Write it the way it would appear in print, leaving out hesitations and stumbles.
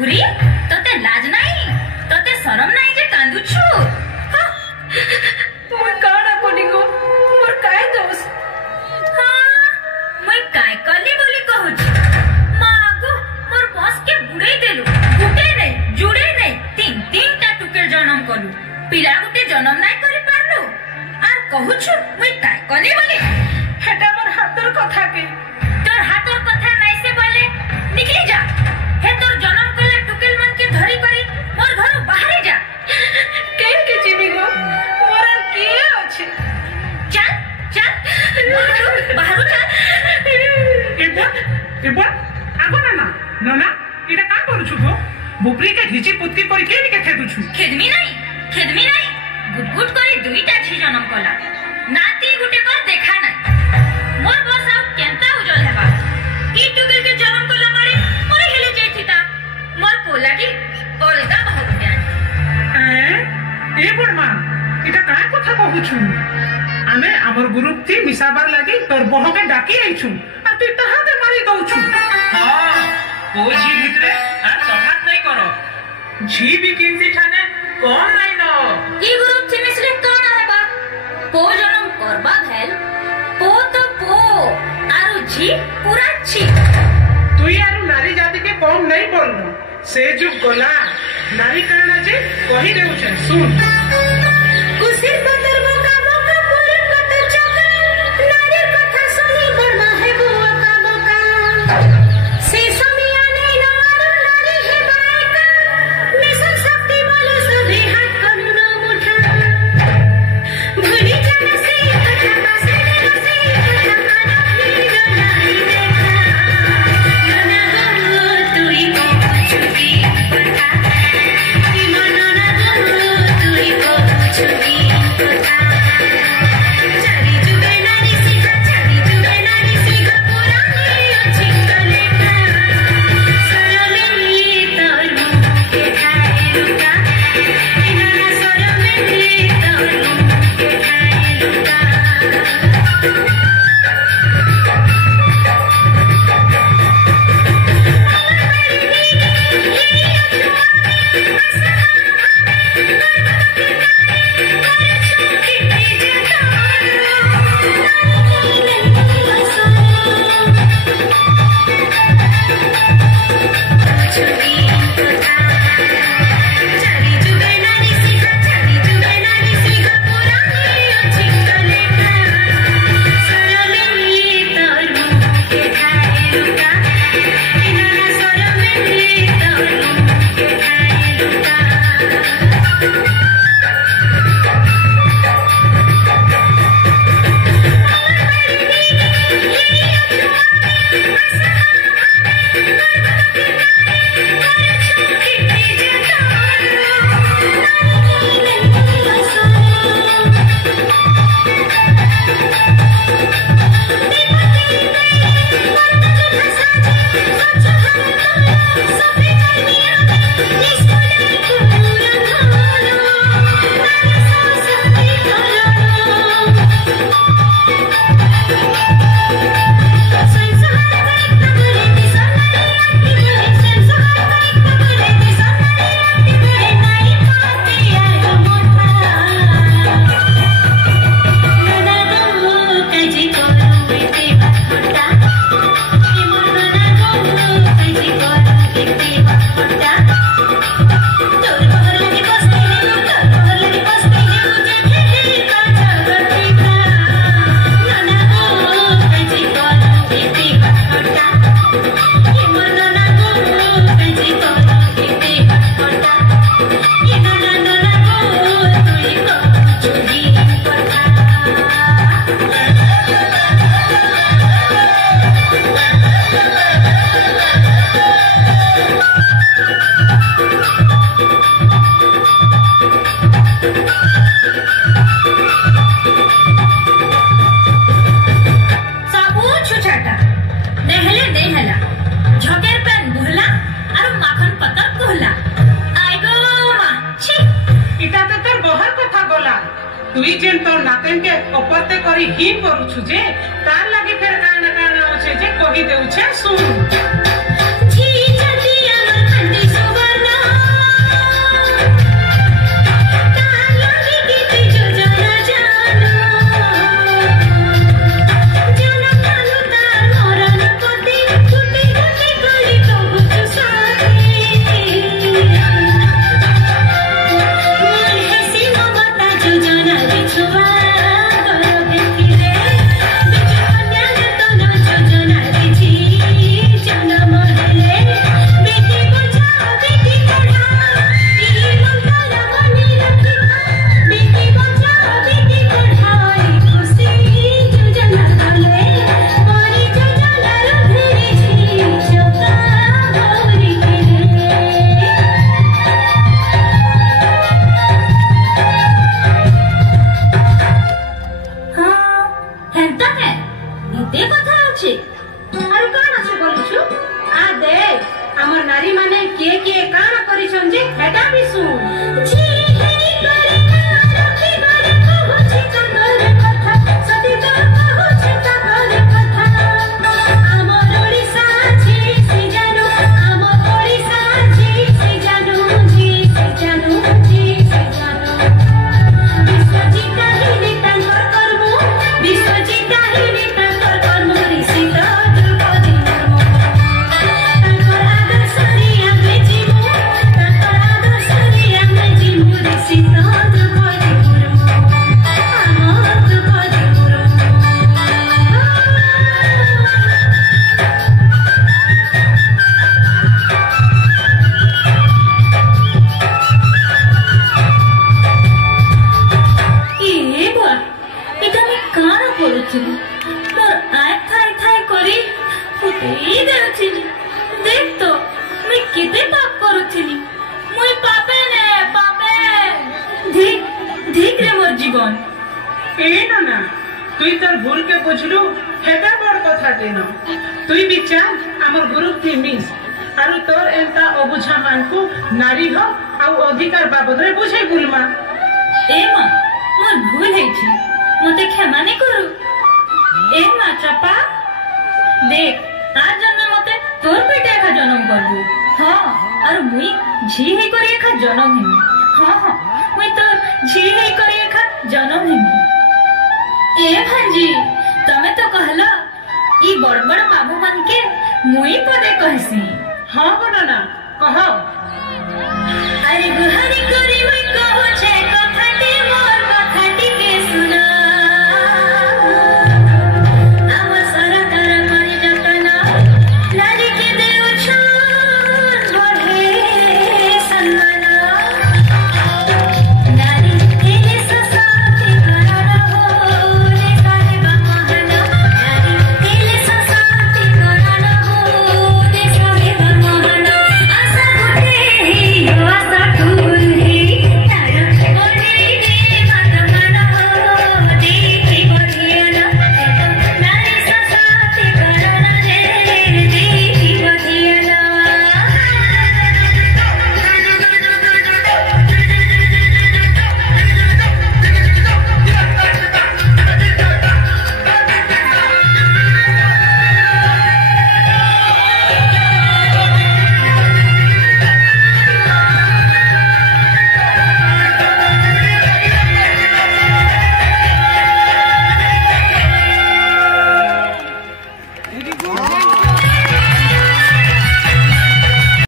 पुरी तोते लाज नहीं तोते शरम नहीं जे कांदुछु मुई काना कोनी को मोर काय दोष हां मुई काय कली बोली कहूछ मागो मोर बस के बुड़े देलु गुटे नहीं जुड़े नहीं तीन तीन टा टुकेल जन्म कलु पिला गुटे जन्म नहीं करि पारलु आर कहूछु मुई काय कली बोली हेटा मोर हाथर कथा के तोर हाथर कथा नहीं से बोले निकली जा हे तोर जन्म कले टुकेल मन के धरी करी मोर घर बाहर जा केन के जीवी गो मोर के अछि चल चल बाहर चल एबा आगो ना नोना इटा का करू गो बुपरी के घिची पुतकी करी के नि के खेदुछु खेदमी नहीं गुटगुट करी दुईटा छी जन्म कला नाती गुटे कर देखा नहीं मोर बस आउ केनता उजल हेबा ई टुकेल के जन्म कला मारे मोरे हेले जेथिता मोर पोला की अलगा बहुत ज्ञान ए बड़मा इटा का कथा कहूछु आमे हमर ग्रुप थी मिसाबार लागी तोर बह के डाकी आइछु आ तू तहा के मारी दउछु हां कोई जी भितरे आ संघात नहीं करो जी भी किंसी ठाने कौन नहीं न ई ग्रुप थी मिसले कोन हेबा पो जन्म करबा भेल पो तो पो आरु जी पूरा छी तू यार नारी जाति के कम नहीं बोलनो से जो गोला नारी कहना जे कही देउ छे सुन कुसिर कतर बोका बोका पूरी कतर चका नारी कथा सुनी बर्मा है बुआ का बोका से समिया नहीं नारू नारी है बायका मिशन शक्ति बोलो सभी हाथ करू ना मुठा भूली जाना से कथा से कथा खाना भी नारी देखा ना गो तू ही को छुपी पता कि मना ना गो तू ही को छुपी पता चली जुगे नारी सीखा पुरानी अच्छी कलेका सरमेली तोर मुंह के खाए लुका इना सरमेली तोर मुंह के खाए लुका तुई जेन तो नातेन के अपत्य करी ही करूछु जे तार लागे फेर काना काना होछे जे कहि देउ छे सुन जी जति हमर खंडी सब हमर नारी माने किए काना करिछन जे हेटा भी सुन जी हेई करे रखी गरे कहूछि काकर कथा सती तो कहूछि काकर कथा हमर ओडिसा छी से जानो हमर ओडिसा छी से जानो जी से जानो जी से जानो विश्वजित हिने तांकर कर्म विश्वजित हिने तांकर कर्म ऋषित द्रौपदी कर्म तांकर आदर्शरे आमे जीवु तांकर आदर्शरे आमे जीवु ऋषित द्रौपदी कर्म आम द्रौपदी कर्म ए बुआ এটা আমি কার করছিলি মোর আয় থাই থাই করি ফুটেই দেউছিলি দেখ তো মুই কেতে পাপ করছিলি মুই পাপে নে পাপে দেখ দেখ রে মোর জীবন ए नाना तुई तोर भूल के बुझलु हेटा बड़ कथा केन तुई बिचार हमर गुरु थी मिस आरु तोर एंता अबुझा मानकु नारी हो आउ अधिकार बाबद रे बुझाई बुलमा ए মা মোর ভুল হয়েছে মতে ক্ষমা নে করু এ মা চাপা দেখ আর জন্মে মতে তোর পেটে একা জন্ম করবু হ্যাঁ আর মুই ঝি হই করে একা জন্ম হেমি হ্যাঁ হ্যাঁ মুই তোর ঝি হই করে একা জন্ম হেমি এ ভাঞ্জি তুমি তো कहला ई बड़ बड़ बाबू मन के मुई पदे कहसी हां गो नाना कहो अरे गुहारी करी